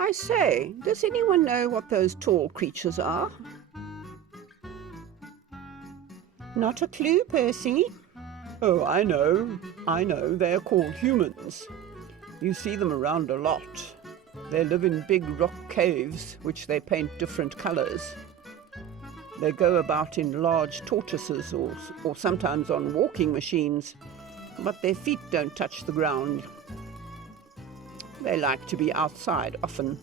I say, does anyone know what those tall creatures are? Not a clue, Percy. Oh, I know. They're called humans. You see them around a lot. They live in big rock caves, which they paint different colours. They go about in large tortoises or sometimes on walking machines, but their feet don't touch the ground. They like to be outside often.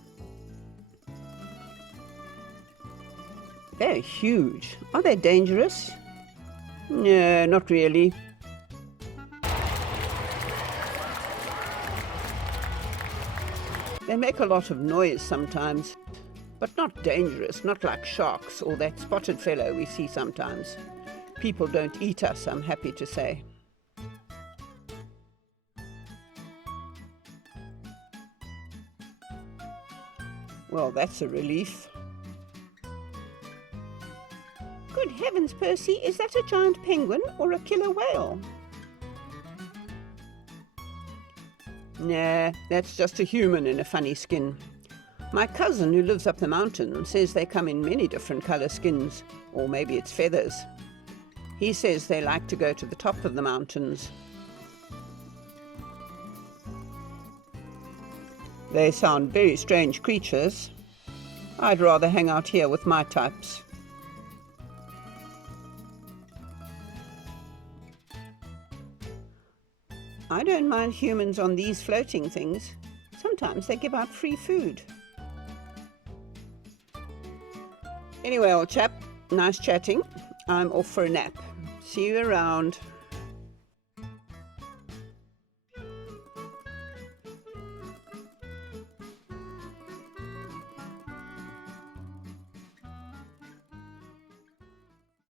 They're huge. Are they dangerous? No, not really. They make a lot of noise sometimes, but not dangerous, not like sharks or that spotted fellow we see sometimes. People don't eat us, I'm happy to say. Well, that's a relief. Good heavens, Percy, is that a giant penguin or a killer whale? Nah, that's just a human in a funny skin. My cousin who lives up the mountain says they come in many different colour skins, or maybe it's feathers. He says they like to go to the top of the mountains. They sound very strange creatures. I'd rather hang out here with my types. I don't mind humans on these floating things. Sometimes they give out free food. Anyway, old chap, nice chatting. I'm off for a nap. See you around.